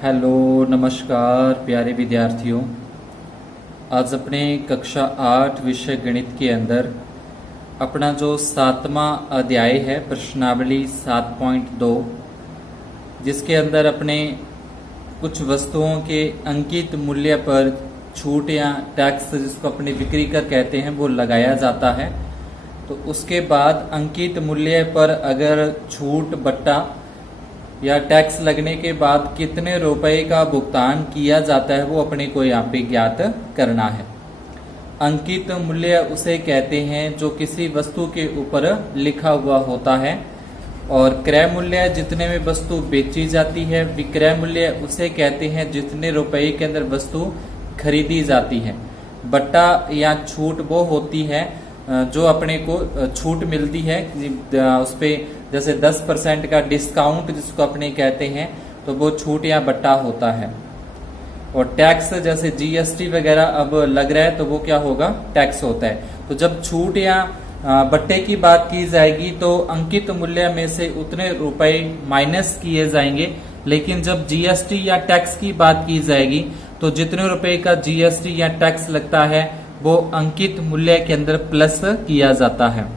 Hello नमस्कार प्यारे विद्यार्थियों। आज अपने कक्षा 8 विषय गणित के अंदर अपना जो 7वां अध्याय है प्रश्नावली 7.2, जिसके अंदर अपने कुछ वस्तुओं के अंकित मूल्य पर छूट या टैक्स, जिसको अपने बिक्री कर कहते हैं, वो लगाया जाता है। तो उसके बाद अंकित मूल्य पर अगर छूट बट्टा या टैक्स लगने के बाद कितने रुपए का भुगतान किया जाता है वो अपने को यहाँ पे ज्ञात करना है। अंकित मूल्य उसे कहते हैं जो किसी वस्तु के ऊपर लिखा हुआ होता है, और क्रय मूल्य जितने में वस्तु बेची जाती है। विक्रय मूल्य उसे कहते हैं जितने रुपए के अंदर वस्तु खरीदी जाती है। बट्टा या छूट वो होती है जो अपने को छूट मिलती है उस पे, जैसे 10% का डिस्काउंट जिसको अपने कहते हैं, तो वो छूट या बट्टा होता है। और टैक्स जैसे जीएसटी वगैरह अब लग रहा है तो वो क्या होगा, टैक्स होता है। तो जब छूट या बट्टे की बात की जाएगी तो अंकित मूल्य में से उतने रुपए माइनस किए जाएंगे, लेकिन जब जीएसटी या टैक्स की बात की जाएगी तो जितने रुपए का जीएसटी या टैक्स लगता है वो अंकित मूल्य के अंदर प्लस किया जाता है।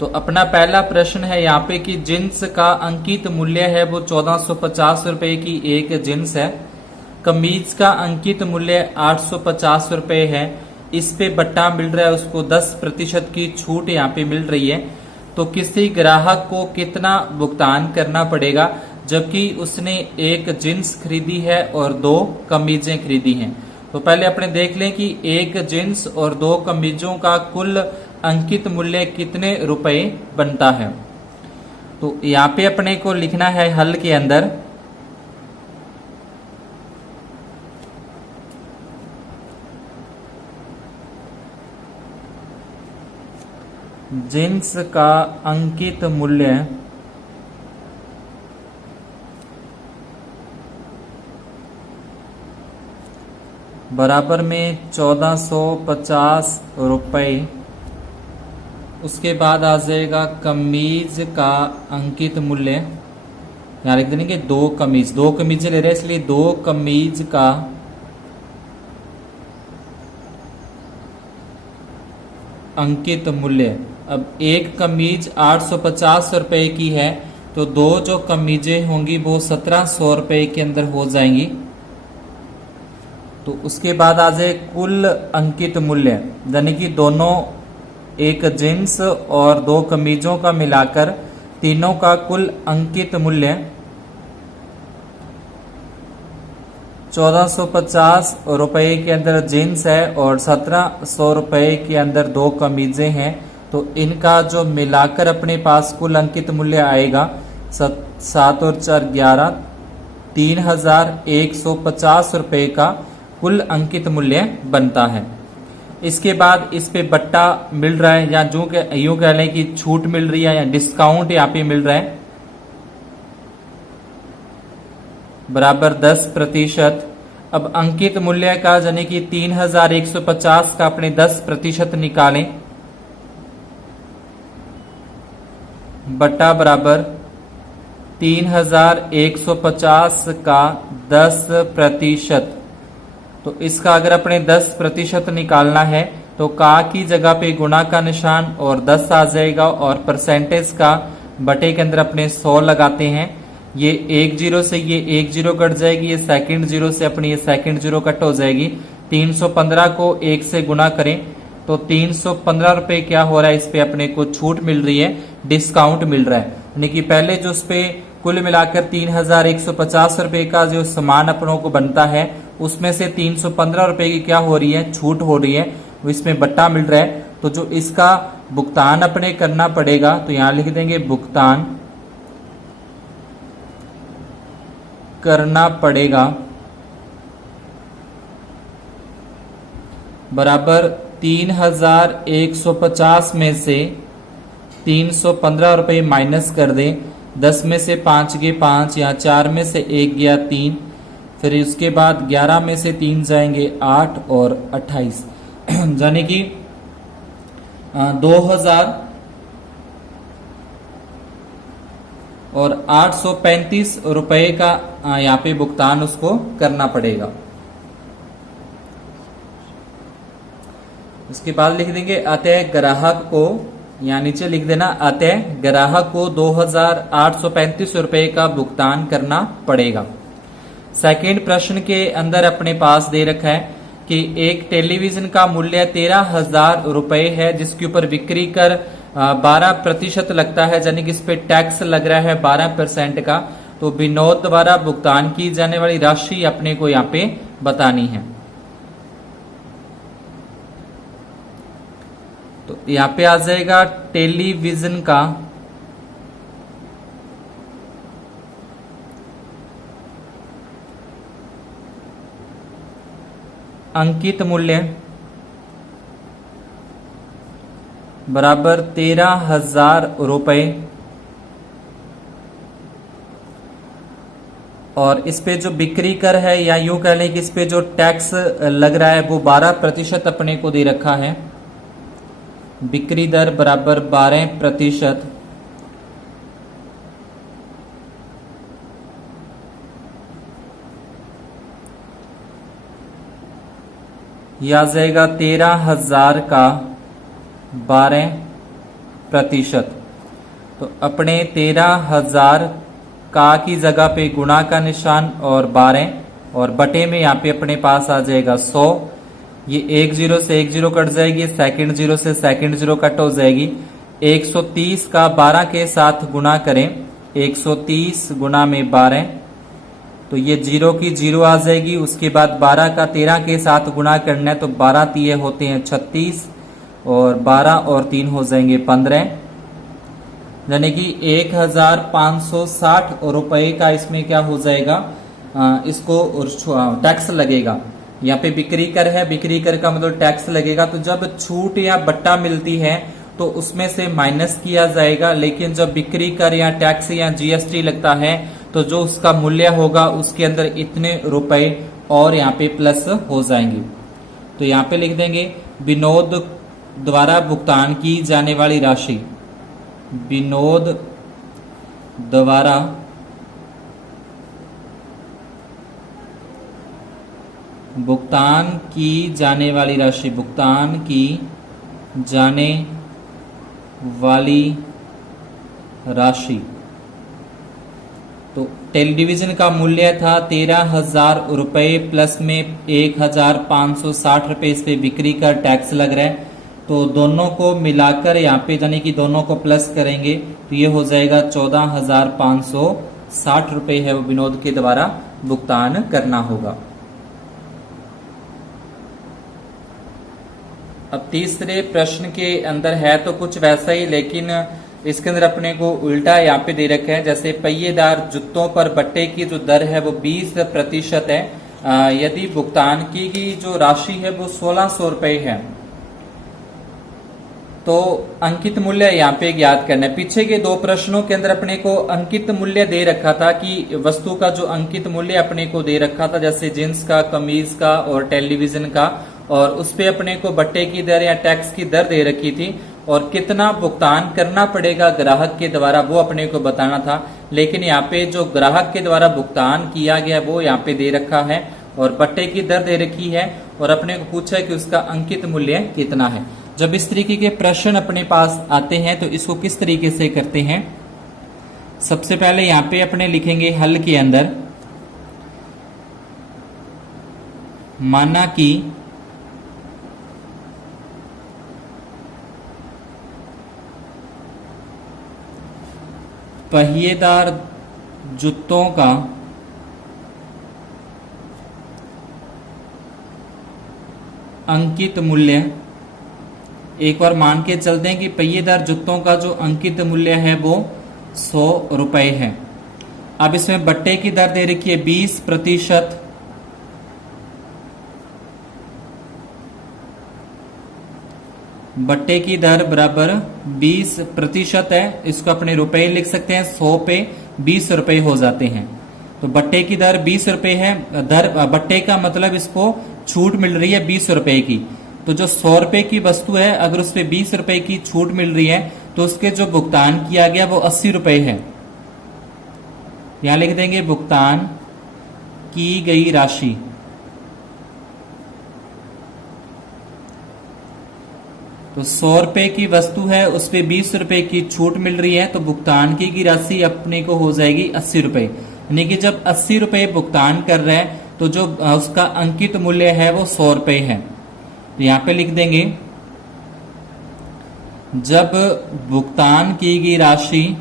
तो अपना पहला प्रश्न है यहाँ पे कि जींस का अंकित मूल्य है वो 1450 रुपए की एक जींस है। कमीज का अंकित मूल्य 850 रुपए है। इस पे बट्टा मिल रहा है, उसको 10% की छूट यहाँ पे मिल रही है। तो किसी ग्राहक को कितना भुगतान करना पड़ेगा जबकि उसने एक जींस खरीदी है और 2 कमीजें खरीदी हैं। तो पहले अपने देख लें कि एक जींस और 2 कमीजों का कुल अंकित मूल्य कितने रुपए बनता है। तो यहाँ पे अपने को लिखना है हल के अंदर जींस का अंकित मूल्य बराबर में 1450 रुपए। उसके बाद आ जाएगा कमीज का अंकित मूल्य, यहाँ लिख देंगे 2 कमीजें ले रहे हैं इसलिए 2 कमीज का अंकित मूल्य। अब एक कमीज 850 रुपए की है तो 2 जो कमीजें होंगी वो 1700 रुपए के अंदर हो जाएंगी। तो उसके बाद आ जाए कुल अंकित मूल्य, यानी कि दोनों, एक जींस और 2 कमीजों का मिलाकर तीनों का कुल अंकित मूल्य 1450 रुपए के अंदर जींस है और 1700 रुपए के अंदर 2 कमीजें हैं। तो इनका जो मिलाकर अपने पास कुल अंकित मूल्य आएगा 7 और 4 11, 3150 रुपए का कुल अंकित मूल्य बनता है। इसके बाद इस पे बट्टा मिल रहा है, या यूं कह लें कि छूट मिल रही है या डिस्काउंट यहाँ पे मिल रहा है, बराबर 10%। अब अंकित मूल्य का यानी कि 3150 का अपने 10% निकालें, बट्टा बराबर 3150 का 10%। तो इसका अगर अपने 10% निकालना है तो का की जगह पे गुणा का निशान और 10 आ जाएगा, और परसेंटेज का बटे के अंदर अपने 100 लगाते हैं। ये 1 0 से ये 1 0 कट जाएगी, ये सेकंड 0 से अपनी ये सेकंड 0 कट हो जाएगी। 315 को 1 से गुणा करें तो 315 रुपए क्या हो रहा है, इस पे अपने को छूट मिल रही है, डिस्काउंट मिल रहा है। यानी कि पहले जो उस पे कुल मिलाकर 3150 रुपए का जो सामान अपनों को बनता है उसमें से 315 रुपए की क्या हो रही है, छूट हो रही है, वो इसमें बट्टा मिल रहा है। तो जो इसका भुगतान अपने करना पड़ेगा तो यहां लिख देंगे भुगतान करना पड़ेगा बराबर 3150 में से 315 रुपए माइनस कर दें। 10 में से 5 गए 5, यहाँ 4 में से 1 गया 3, फिर उसके बाद 11 में से 3 जाएंगे 8 और 28, यानी कि 2000 और 835 रुपए का यहाँ पे भुगतान उसको करना पड़ेगा। उसके बाद लिख देंगे अतः ग्राहक को, यहाँ नीचे लिख देना अतः ग्राहक को 2835 रुपए का भुगतान करना पड़ेगा। सेकंड प्रश्न के अंदर अपने पास दे रखा है कि एक टेलीविजन का मूल्य 13,000 रुपए है, जिसके ऊपर बिक्री कर 12% लगता है, यानी कि इस पे टैक्स लग रहा है 12% का। तो विनोद द्वारा भुगतान की जाने वाली राशि अपने को यहाँ पे बतानी है। तो यहाँ पे आ जाएगा टेलीविजन का अंकित मूल्य बराबर 13,000 रुपए, और इस पे जो बिक्री कर है या यूं कह लें कि इस पे जो टैक्स लग रहा है वो 12% अपने को दे रखा है। बिक्री दर बराबर 12%, यह आ जाएगा 13,000 का 12%। तो अपने 13,000 का की जगह पे गुणा का निशान और 12 और बटे में यहाँ पे अपने पास आ जाएगा 100। ये एक जीरो से एक जीरो कट जाएगी, सेकंड जीरो से सेकंड जीरो कट हो जाएगी। 130 का 12 के साथ गुणा करें, 130 गुणा में 12, तो ये जीरो की जीरो आ जाएगी। उसके बाद 12 का 13 के साथ गुणा करना है, तो 12 तिये होते हैं 36 और 12 और 3 हो जाएंगे 15, यानी कि 1,560 रुपए का इसमें क्या हो जाएगा, इसको टैक्स लगेगा। यहाँ पे बिक्री कर है, बिक्री कर का मतलब टैक्स लगेगा। तो जब छूट या बट्टा मिलती है तो उसमें से माइनस किया जाएगा, लेकिन जब बिक्री कर या टैक्स या जीएसटी लगता है तो जो उसका मूल्य होगा उसके अंदर इतने रुपए और यहाँ पे प्लस हो जाएंगे। तो यहाँ पे लिख देंगे विनोद द्वारा भुगतान की जाने वाली राशि, विनोद द्वारा भुगतान की जाने वाली राशि, भुगतान की जाने वाली राशि। तो टेलीविजन का मूल्य था 13,000 रुपए, प्लस में 1,560 रुपए इस पे बिक्री का टैक्स लग रहा है। तो दोनों को मिलाकर यहाँ पे यानी कि दोनों को प्लस करेंगे तो ये हो जाएगा 14,560 रुपए है वो विनोद के द्वारा भुगतान करना होगा। अब तीसरे प्रश्न के अंदर है तो कुछ वैसा ही, लेकिन इसके अंदर अपने को उल्टा यहाँ पे दे रखा है। जैसे पहिएदार जूतों पर बट्टे की जो दर है वो 20% है। यदि भुगतान की गई जो राशि है वो 1,600 रुपए है, तो अंकित मूल्य यहाँ पे ज्ञात करना है। पीछे के दो प्रश्नों के अंदर अपने को अंकित मूल्य दे रखा था कि वस्तु का जो अंकित मूल्य अपने को दे रखा था, जैसे जींस का, कमीज का और टेलीविजन का, और उस पे अपने को बट्टे की दर या टैक्स की दर दे रखी थी और कितना भुगतान करना पड़ेगा ग्राहक के द्वारा वो अपने को बताना था। लेकिन यहाँ पे जो ग्राहक के द्वारा भुगतान किया गया वो यहाँ पे दे रखा है और बट्टे की दर दे रखी है और अपने को पूछा है कि उसका अंकित मूल्य कितना है। जब इस तरीके के प्रश्न अपने पास आते हैं तो इसको किस तरीके से करते हैं, सबसे पहले यहाँ पे अपने लिखेंगे हल के अंदर, माना कि पहिएदार जूतों का अंकित मूल्य, एक बार मान के चलते हैं कि पहिएदार जूतों का जो अंकित मूल्य है वो 100 रुपए है। अब इसमें बट्टे की दर दे रखी है 20%, बट्टे की दर बराबर 20% है। इसको अपने रुपए लिख सकते हैं, 100 पे 20 रुपए हो जाते हैं। तो बट्टे की दर 20 रुपए है, दर बट्टे का मतलब इसको छूट मिल रही है 20 रुपए की। तो जो 100 रुपए की वस्तु है अगर उस पे 20 रुपए की छूट मिल रही है तो उसके जो भुगतान किया गया वो 80 रुपए है। यहां लिख देंगे भुगतान की गई राशि। तो 100 रुपए की वस्तु है, उस पे 20 रुपए की छूट मिल रही है, तो भुगतान की गई राशि अपने को हो जाएगी 80 रुपए। यानी कि जब 80 रुपए भुगतान कर रहे हैं तो जो उसका अंकित मूल्य है वो 100 रुपए है। तो यहां पे लिख देंगे जब भुगतान की गई राशि,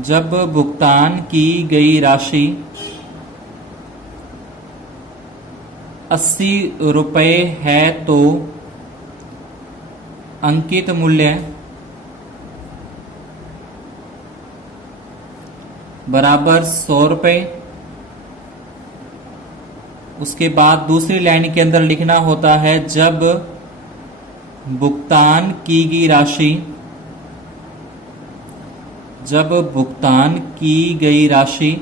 जब भुगतान की गई राशि 80 रुपए है तो अंकित मूल्य बराबर 100 रुपए। उसके बाद दूसरी लाइन के अंदर लिखना होता है जब भुगतान की गई राशि, जब भुगतान की गई राशि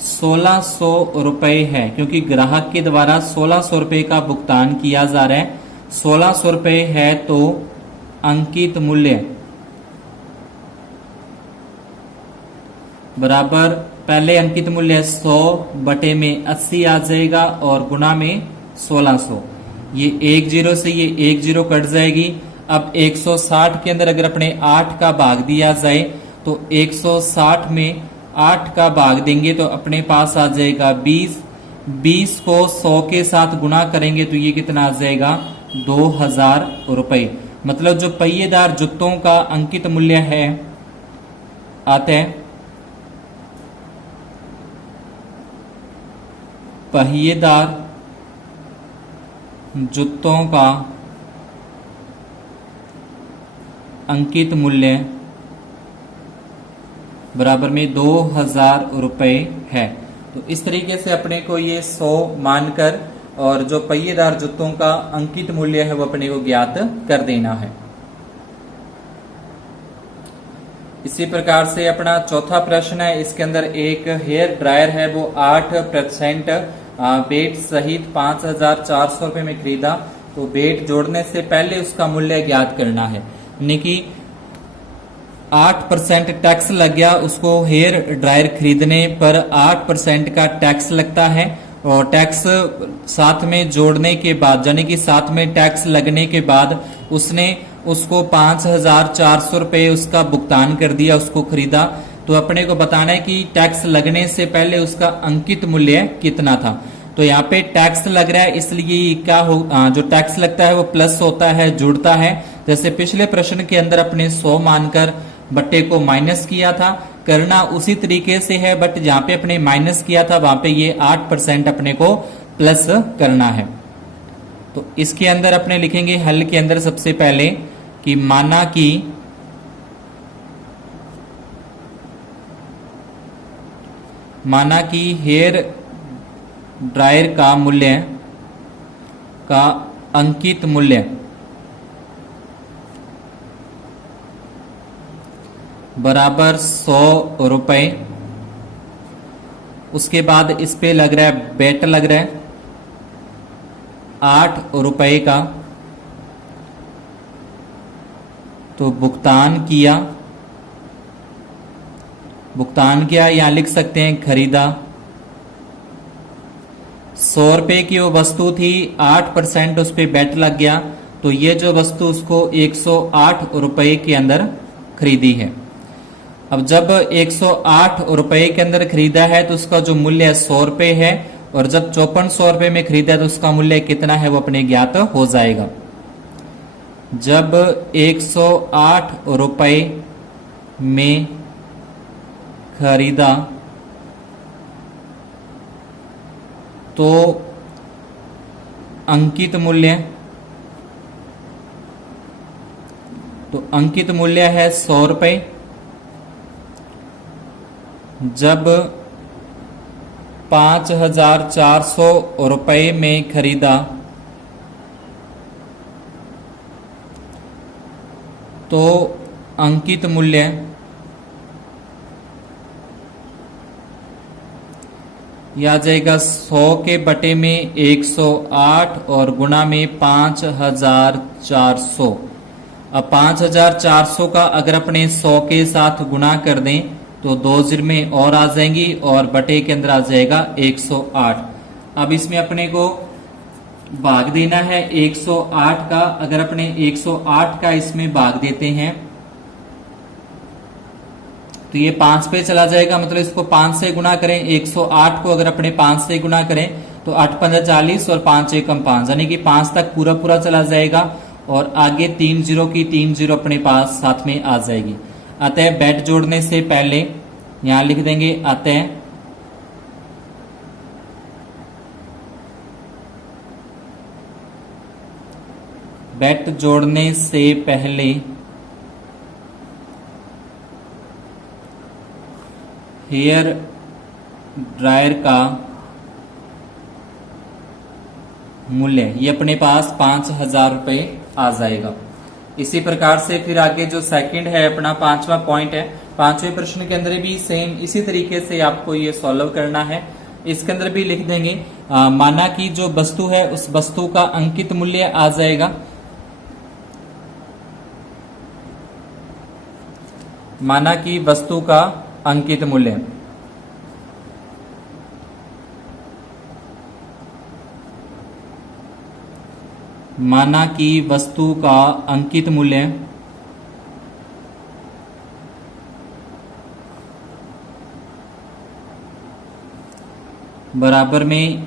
1600 रुपए है, क्योंकि ग्राहक के द्वारा 1600 रुपए का भुगतान किया जा रहा है। 1600 रुपए है तो अंकित मूल्य बराबर पहले अंकित मूल्य 100 बटे में 80 आ जाएगा और गुणा में 1600। ये 10 से ये 10 कट जाएगी। अब 160 के अंदर अगर अपने 8 का भाग दिया जाए तो 160 में 8 का भाग देंगे तो अपने पास आ जाएगा 20। 20 को 100 के साथ गुणा करेंगे तो ये कितना आ जाएगा 2000 रुपए। मतलब जो पहिएदार जूतों का अंकित मूल्य है आता है, पहिएदार जूतों का अंकित मूल्य बराबर में 2000 रुपए है। तो इस तरीके से अपने को ये 100 मानकर और जो पहिएदार जूतों का अंकित मूल्य है वो अपने को ज्ञात कर देना है। इसी प्रकार से अपना चौथा प्रश्न है, इसके अंदर एक हेयर ड्रायर है वो 8% बेट सहित 5400 रुपए में खरीदा। तो बेट जोड़ने से पहले उसका मूल्य ज्ञात करना है। यानी कि 8% टैक्स लग गया, उसको हेयर ड्रायर खरीदने पर 8% का टैक्स लगता है और टैक्स साथ में जोड़ने के बाद यानी कि साथ में टैक्स लगने के बाद उसने उसको 5400 रुपए उसका भुगतान कर दिया, उसको खरीदा। तो अपने को बताना है कि टैक्स लगने से पहले उसका अंकित मूल्य कितना था। तो यहाँ पे टैक्स लग रहा है इसलिए क्या हो, जो टैक्स लगता है वो प्लस होता है, जुड़ता है। जैसे पिछले प्रश्न के अंदर अपने 100 मानकर बट्टे को माइनस किया था, करना उसी तरीके से है, बट जहां पे अपने माइनस किया था वहां पे ये 8% अपने को प्लस करना है। तो इसके अंदर अपने लिखेंगे हल के अंदर सबसे पहले कि माना कि हेयर ड्रायर का मूल्य का अंकित मूल्य बराबर 100 रुपए। उसके बाद इस पे लग रहा है बेट लग रहा है 8 रुपए का। तो भुगतान किया या लिख सकते हैं खरीदा। 100 रुपए की वो वस्तु थी, 8% उस पे बेट लग गया तो ये जो वस्तु उसको 108 रुपए के अंदर खरीदी है। अब जब 108 रुपए के अंदर खरीदा है तो उसका जो मूल्य है 100 रुपए है और जब 5400 रुपए में खरीदा है तो उसका मूल्य कितना है वो अपने ज्ञात हो जाएगा। जब 108 रुपए में खरीदा तो अंकित मूल्य है 100 रुपए। जब 5400 रुपए में खरीदा तो अंकित मूल्य यह आ जाएगा 100 के बटे में 108 और गुणा में 5400। अब 5400 का अगर अपने 100 के साथ गुणा कर दें तो 2 जीरो में और आ जाएंगी और बटे के अंदर आ जाएगा 108। अब इसमें अपने को भाग देना है 108 का। अगर अपने 108 का इसमें भाग देते हैं तो ये 5 पे चला जाएगा, मतलब इसको 5 से गुना करें। 108 को अगर अपने 5 से गुना करें तो 8 पंजा 40 और 5 एकम 5, यानी कि 5 तक पूरा पूरा चला जाएगा और आगे 3 जीरो की 3 जीरो अपने पास साथ में आ जाएगी। अतः बेट जोड़ने से पहले यहां लिख देंगे अतः बेट जोड़ने से पहले हेयर ड्रायर का मूल्य ये अपने पास 5,000 रुपए आ जाएगा। इसी प्रकार से फिर आगे जो सेकंड है अपना 5वां पॉइंट है, 5वें प्रश्न के अंदर भी सेम इसी तरीके से आपको ये सॉल्व करना है। इसके अंदर भी लिख देंगे माना कि जो वस्तु है उस वस्तु का अंकित मूल्य आ जाएगा। माना कि वस्तु का अंकित मूल्य माना कि वस्तु का अंकित मूल्य बराबर में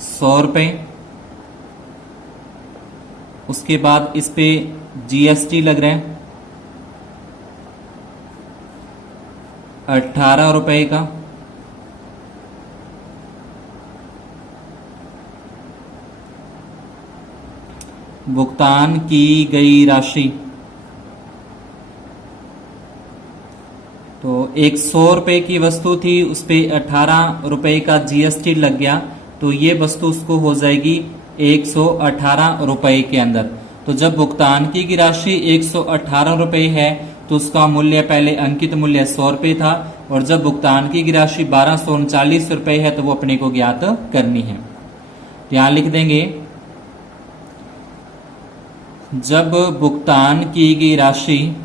100 रुपए। उसके बाद इस पे जीएसटी लग रहा है 18 रुपए का। भुगतान की गई राशि तो 100 रुपए की वस्तु थी, उस पे 18 रुपए का जीएसटी लग गया, तो ये वस्तु उसको हो जाएगी 118 रुपए के अंदर। तो जब भुगतान की गई राशि 118 रुपए है तो उसका मूल्य पहले अंकित मूल्य 100 रुपए था, और जब भुगतान की गई राशि 1239 रुपए है तो वो अपने को ज्ञात करनी है। तो यहां लिख देंगे जब भुगतान की गई राशि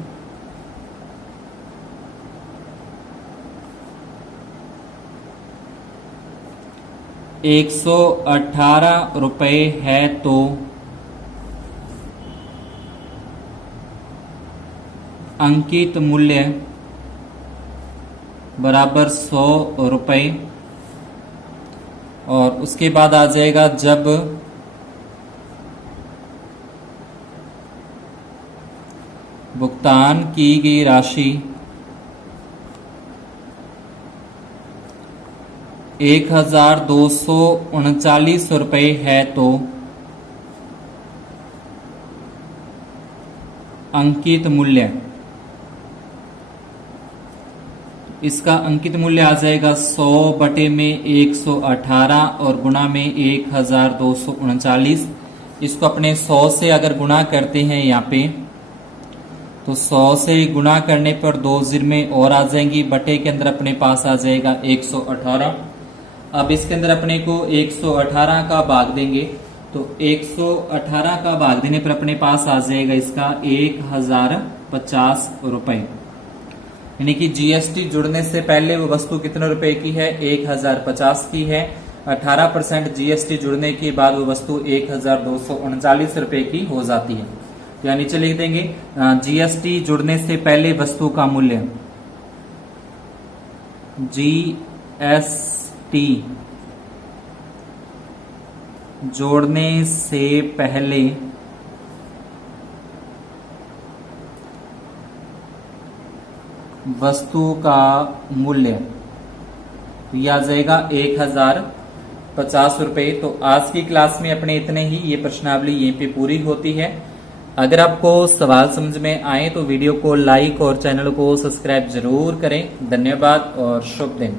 ₹118 है तो अंकित मूल्य बराबर 100 रुपए। और उसके बाद आ जाएगा जब भुगतान की गई राशि 1,239 रुपए है तो अंकित मूल्य, इसका अंकित मूल्य आ जाएगा 100 बटे में 118 और गुणा में 1,239। इसको अपने 100 से अगर गुणा करते हैं यहाँ पे तो 100 से गुणा करने पर 2 जीरो में और आ जाएंगी, बटे के अंदर अपने पास आ जाएगा 118। अब इसके अंदर अपने को 118 का भाग देंगे तो 118 का भाग देने पर अपने पास आ जाएगा इसका 1,050 रुपए। यानी कि जीएसटी जुड़ने से पहले वो वस्तु कितने रुपए की है, 1,050 की है। 18% जीएसटी जुड़ने के बाद वो वस्तु 1,239 रुपए की हो जाती है। तो यानी नीचे लिख देंगे जीएसटी जुड़ने से पहले वस्तु का मूल्य, जीएसटी जोड़ने से पहले वस्तु का मूल्य, तो यह आ जाएगा 1,050 रुपए। तो आज की क्लास में अपने इतने ही, ये प्रश्नावली यहीं पे पूरी होती है। अगर आपको सवाल समझ में आए तो वीडियो को लाइक और चैनल को सब्सक्राइब जरूर करें। धन्यवाद और शुभ दिन।